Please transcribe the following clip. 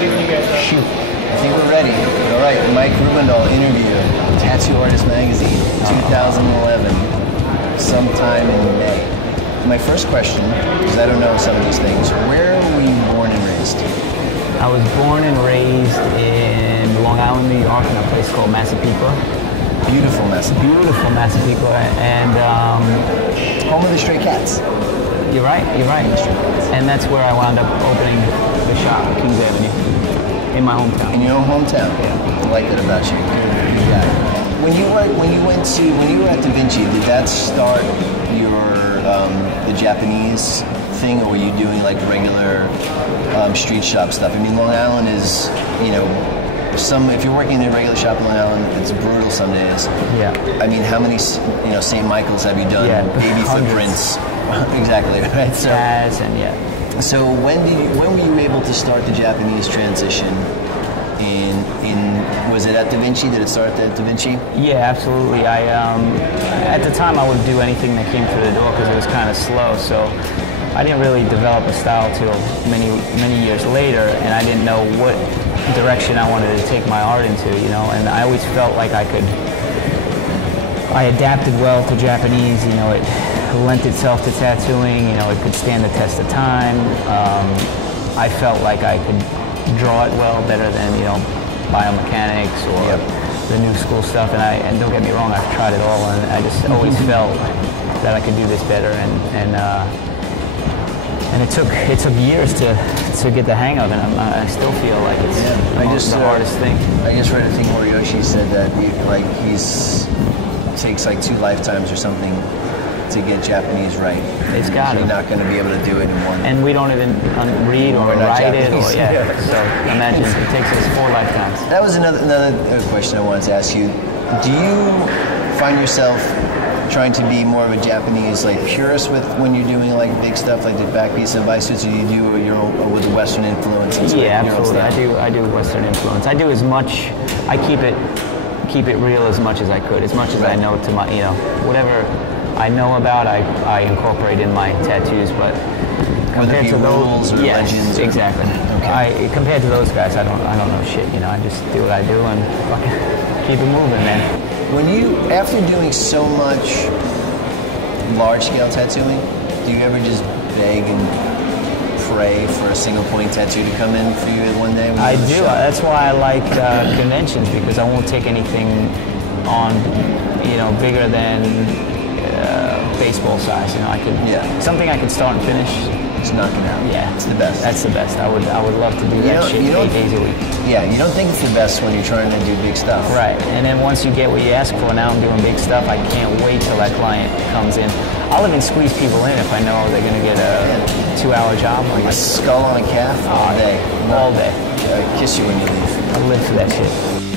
ready when you guys are. Shoot. I think we're ready. All right, Mike Rubendall interview, Tattoo Artist Magazine, 2011, sometime in May. My first question, because I don't know some of these things, where were you born and raised? I was born and raised in Long Island, New York, in a place called Massapequa. Beautiful Massapequa. Beautiful Massapequa, and home of the Stray Cats. You're right. And that's where I wound up opening the shop, Kings Avenue, in my hometown. In your own hometown. Yeah. I like that about you. Good guy. When you were at Da Vinci, did that start your the Japanese thing, or were you doing like regular street shop stuff? I mean, Long Island is, you know, if you're working in a regular shop in Long Island, it's brutal some days. Yeah. I mean, how many, you know, St. Michael's have you done? Yeah, Baby hundreds. footprints. Exactly, right? So, Jazz and yeah. So when were you able to start the Japanese transition? Was it at Da Vinci? Did it start at Da Vinci? Yeah, absolutely. At the time I would do anything that came through the door because it was kind of slow. So I didn't really develop a style till many years later, and I didn't know what direction I wanted to take my art into, you know. And I always felt like I adapted well to Japanese, you know. It lent itself to tattooing, you know. It could stand the test of time. I felt like I could draw it well, better than, you know, biomechanics or the new school stuff. And don't get me wrong, I've tried it all, and I just always felt that I could do this better. And it took years to get the hang of it. I still feel like it's the hardest thing. I just read a thing where Yoshi said that takes like 2 lifetimes or something to get Japanese right. It's got You're not going to be able to do it in one. And we don't even read or write it. Or, So imagine it takes us 4 lifetimes. That was another question I wanted to ask you. Do you find yourself trying to be more of a Japanese like purist when you're doing like big stuff like the back piece of Vice Suits, or you do your own, with Western influences? Yeah, absolutely. I do Western influence. I do as much. I keep it real as much as I could, as much as I know to my, you know, whatever I know about, I incorporate in my tattoos. But compared to those, legends, exactly. Okay. Compared to those guys, I don't know shit. You know, I just do what I do and fucking keep it moving, man. When you, after doing so much large-scale tattooing, do you ever just beg and pray for a single-point tattoo to come in for you one day? I do. That's why I like conventions, because I won't take anything on, you know, bigger than baseball size. You know, something I could start and finish. Just knock it out. Yeah, it's the best. That's the best. I would love to do that shit 8 days a week. Yeah, you don't think it's the best when you're trying to do big stuff. Right, and then once you get what you ask for, now I'm doing big stuff. I can't wait till that client comes in. I'll even squeeze people in if I know they're going to get a 2-hour job. Like a skull on a calf all day. All day. I kiss you when you leave. I live for that shit.